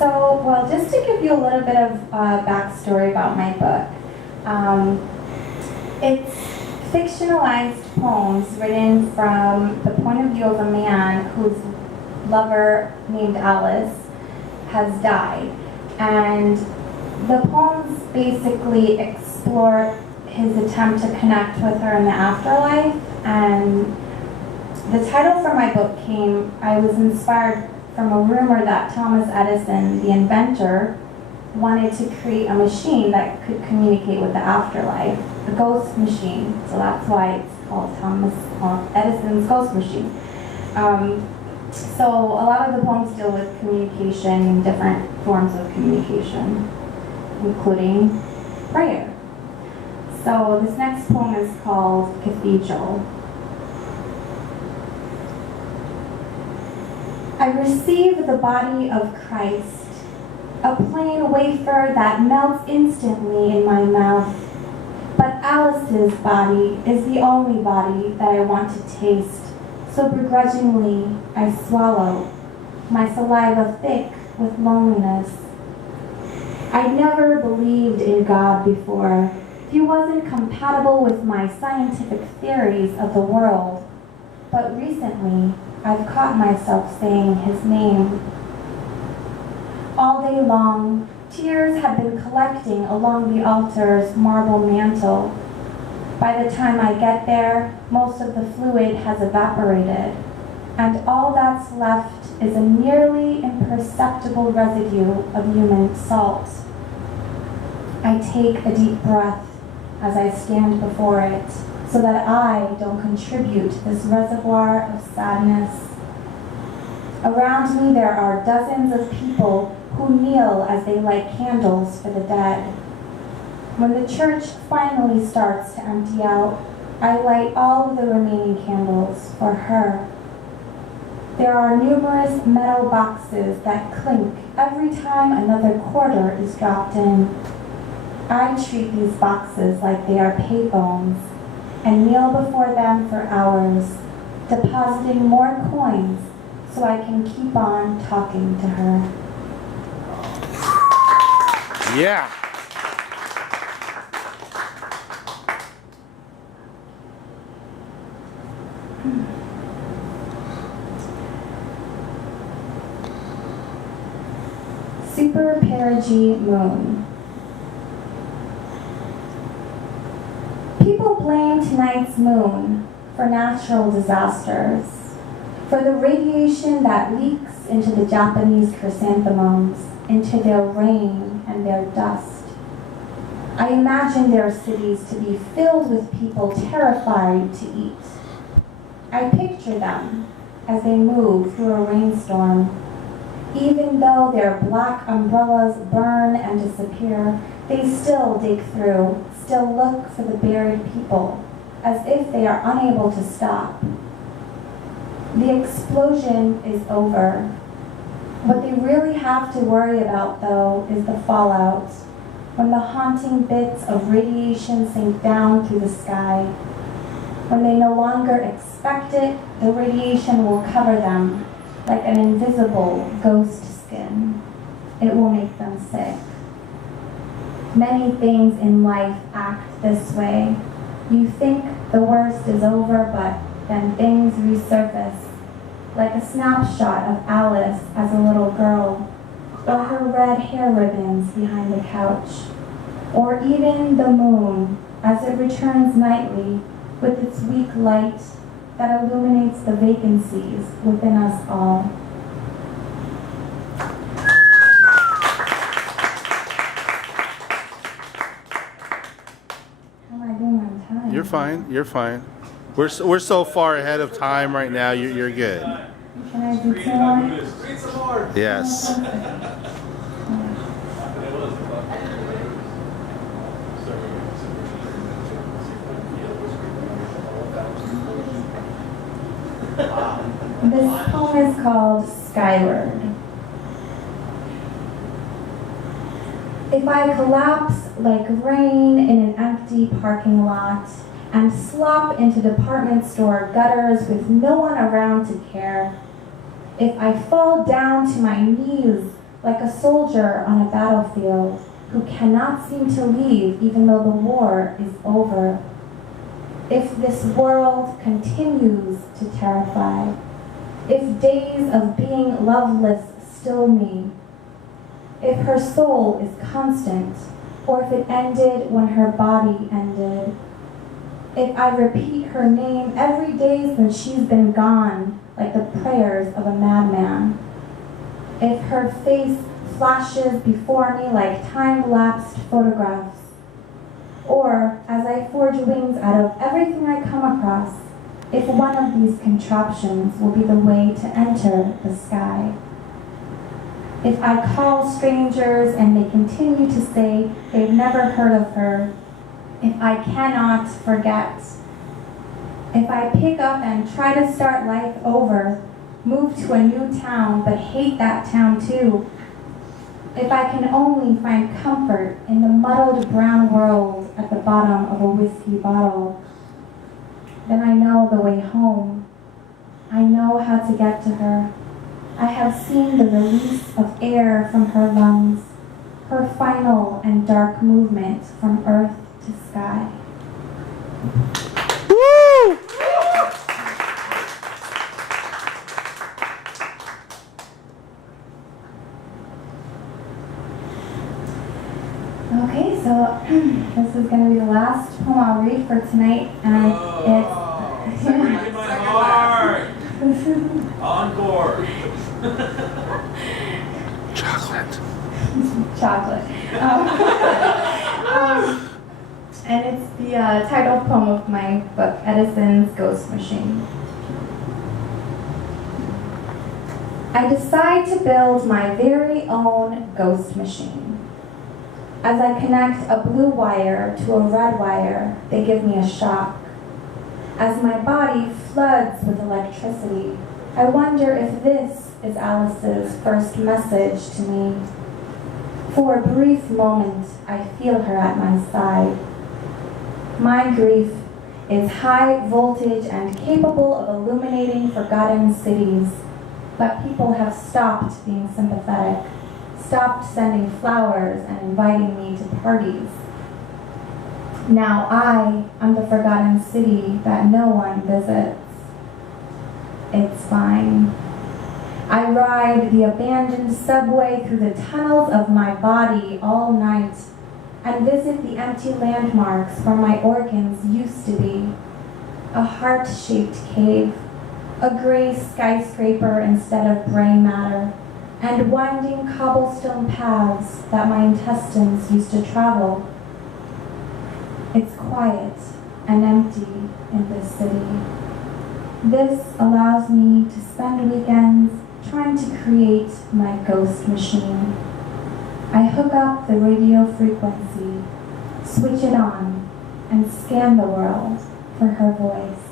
Well, just to give you a little bit of backstory about my book, it's fictionalized poems written from the point of view of a man whose lover, named Alice, has died. And the poems basically explore his attempt to connect with her in the afterlife. And the title for my book I was inspired from a rumor that Thomas Edison, the inventor, wanted to create a machine that could communicate with the afterlife, a ghost machine. So that's why it's called Edison's ghost machine. So a lot of the poems deal with communication, different forms of communication, including prayer. So this next poem is called Cathedral. I receive the body of Christ, a plain wafer that melts instantly in my mouth. But Alice's body is the only body that I want to taste, so begrudgingly I swallow, my saliva thick with loneliness. I never believed in God before. He wasn't compatible with my scientific theories of the world. But recently, I've caught myself saying his name. All day long, tears have been collecting along the altar's marble mantle. By the time I get there, most of the fluid has evaporated, and all that's left is a nearly imperceptible residue of human salt. I take a deep breath as I stand before it, so that I don't contribute this reservoir of sadness. Around me there are dozens of people who kneel as they light candles for the dead. When the church finally starts to empty out, I light all of the remaining candles for her. There are numerous metal boxes that clink every time another quarter is dropped in. I treat these boxes like they are payphones and kneel before them for hours, depositing more coins so I can keep on talking to her. Yeah. Super perigee moon. People blame tonight's moon for natural disasters, for the radiation that leaks into the Japanese chrysanthemums, into their rain and their dust. I imagine their cities to be filled with people terrified to eat. I picture them as they move through a rainstorm. Even though their black umbrellas burn and disappear, they still dig through, still look for the buried people, as if they are unable to stop. The explosion is over. What they really have to worry about, though, is the fallout, when the haunting bits of radiation sink down through the sky. When they no longer expect it, the radiation will cover them like an invisible ghost skin. It will make them sick. Many things in life act this way. You think the worst is over, but then things resurface, like a snapshot of Alice as a little girl, or her red hair ribbons behind the couch, or even the moon as it returns nightly with its weak light that illuminates the vacancies within us all. How am I doing on time? You're fine. You're fine. We're so far ahead of time right now. You're good. Can I do 2 more? Yes. This poem is called Skyward. If I collapse like rain in an empty parking lot and slop into department store gutters with no one around to care, if I fall down to my knees like a soldier on a battlefield who cannot seem to leave even though the war is over. If this world continues to terrify, if days of being loveless still me, if her soul is constant, or if it ended when her body ended, if I repeat her name every day since she's been gone, like the prayers of a madman, if her face flashes before me like time-lapsed photographs, or as I forge wings out of everything I come across, if one of these contraptions will be the way to enter the sky. If I call strangers and they continue to say they've never heard of her, if I cannot forget, if I pick up and try to start life over, move to a new town but hate that town too, if I can only find comfort in the muddled brown world at the bottom of a whiskey bottle, then I know the way home. I know how to get to her. I have seen the release of air from her lungs, her final and dark movement from earth to sky. Woo! Okay, so this is going to be the last poem I'll read for tonight, and it's Breaking my heart. Encore. Chocolate. chocolate. And it's the title poem of my book, Edison's Ghost Machine. I decide to build my very own ghost machine. As I connect a blue wire to a red wire, they give me a shock. As my body floods with electricity, I wonder if this is Alice's first message to me. For a brief moment, I feel her at my side. My grief is high voltage and capable of illuminating forgotten cities, but people have stopped being sympathetic, stopped sending flowers and inviting me to parties. Now I am the forgotten city that no one visits. It's fine. I ride the abandoned subway through the tunnels of my body all night and visit the empty landmarks where my organs used to be. A heart-shaped cave, a gray skyscraper instead of brain matter, and winding cobblestone paths that my intestines used to travel. It's quiet and empty in this city. This allows me to spend weekends trying to create my ghost machine. I hook up the radio frequency, switch it on, and scan the world for her voice.